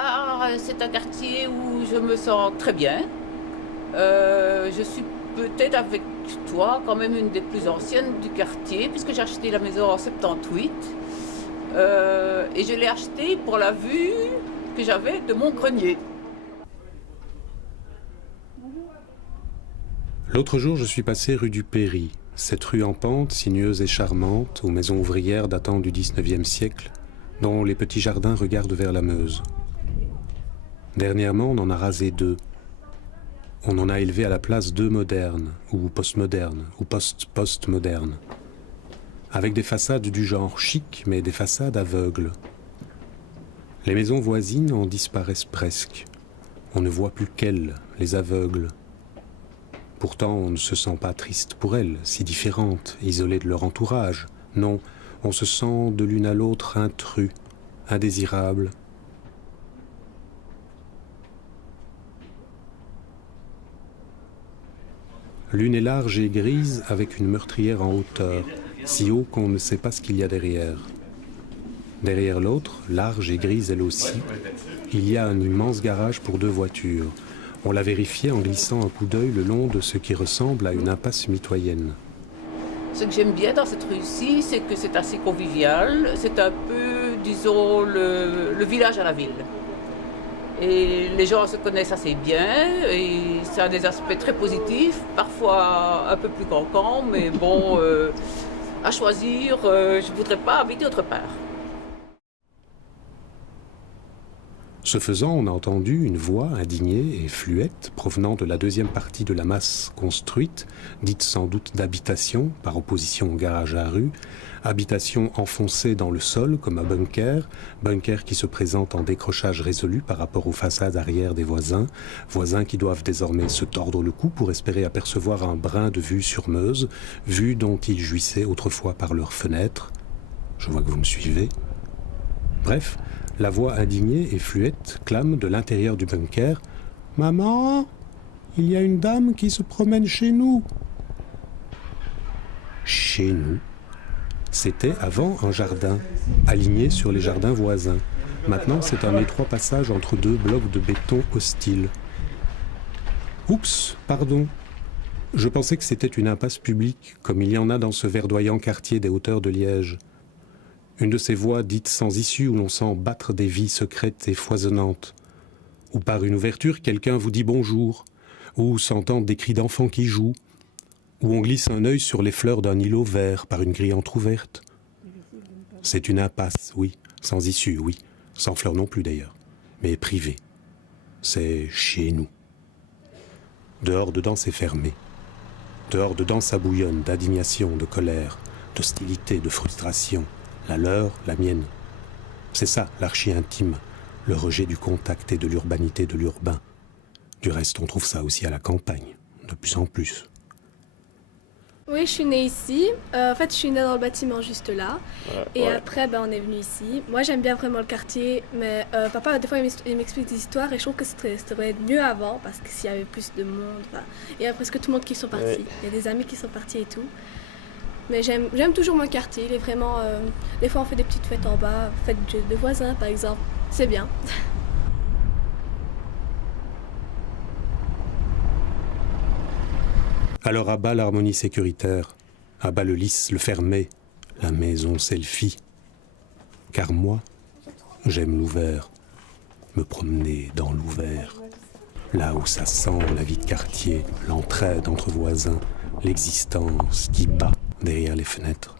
Ah, c'est un quartier où je me sens très bien. Je suis peut-être avec toi quand même une des plus anciennes du quartier, puisque j'ai acheté la maison en 78. Et je l'ai achetée pour la vue que j'avais de mon grenier. L'autre jour, je suis passé rue du Péry, cette rue en pente, sinueuse et charmante, aux maisons ouvrières datant du XIXe siècle, dont les petits jardins regardent vers la Meuse. Dernièrement, on en a rasé 2. On en a élevé à la place 2 modernes, ou postmodernes, ou post-postmodernes, avec des façades du genre chic, mais des façades aveugles. Les maisons voisines en disparaissent presque. On ne voit plus qu'elles, les aveugles. Pourtant, on ne se sent pas triste pour elles, si différentes, isolées de leur entourage. Non, on se sent de l'une à l'autre intrus, indésirable. L'une est large et grise avec une meurtrière en hauteur, si haut qu'on ne sait pas ce qu'il y a derrière. Derrière l'autre, large et grise elle aussi, il y a un immense garage pour 2 voitures. On l'a vérifié en glissant un coup d'œil le long de ce qui ressemble à une impasse mitoyenne. Ce que j'aime bien dans cette rue-ci, c'est que c'est assez convivial. C'est un peu, disons, le village à la ville. Et les gens se connaissent assez bien et ça a des aspects très positifs, parfois un peu plus cancans, mais bon, à choisir, je ne voudrais pas habiter autre part. Ce faisant, on a entendu une voix indignée et fluette provenant de la deuxième partie de la masse construite, dite sans doute d'habitation, par opposition au garage à rue, habitation enfoncée dans le sol comme un bunker, bunker qui se présente en décrochage résolu par rapport aux façades arrière des voisins, voisins qui doivent désormais se tordre le cou pour espérer apercevoir un brin de vue sur Meuse, vue dont ils jouissaient autrefois par leurs fenêtres. Je vois que vous me suivez. Bref, la voix indignée et fluette clame de l'intérieur du bunker « Maman, il y a une dame qui se promène chez nous !» Chez nous? C'était avant un jardin, aligné sur les jardins voisins. Maintenant, c'est un étroit passage entre 2 blocs de béton hostiles. Oups, pardon. Je pensais que c'était une impasse publique, comme il y en a dans ce verdoyant quartier des hauteurs de Liège. Une de ces voies dites sans issue où l'on sent battre des vies secrètes et foisonnantes. Ou par une ouverture, quelqu'un vous dit bonjour, ou s'entendent des cris d'enfants qui jouent, où on glisse un œil sur les fleurs d'un îlot vert par une grille entr'ouverte. C'est une impasse, oui, sans issue, oui, sans fleurs non plus d'ailleurs, mais privée. C'est chez nous. Dehors, dedans, c'est fermé. Dehors, dedans, ça bouillonne d'indignation, de colère, d'hostilité, de frustration. La leur, la mienne. C'est ça, l'archi intime, le rejet du contact et de l'urbanité de l'urbain. Du reste, on trouve ça aussi à la campagne, de plus en plus. Oui, je suis née ici. En fait, je suis née dans le bâtiment juste là. Et après, on est venu ici. Moi, j'aime bien vraiment le quartier, mais papa, des fois, il m'explique des histoires et je trouve que ça devrait être mieux avant parce que s'il y avait plus de monde, il y a presque tout le monde qui sont partis. Il y a des amis qui sont partis et tout. Mais j'aime toujours mon quartier. Il est vraiment... des fois, on fait des petites fêtes en bas, fêtes de voisins, par exemple. C'est bien. Alors à bas l'harmonie sécuritaire, à bas le lisse, le fermé, la maison selfie. Car moi, j'aime l'ouvert, me promener dans l'ouvert. Là où ça sent la vie de quartier, l'entraide entre voisins, l'existence qui bat derrière les fenêtres.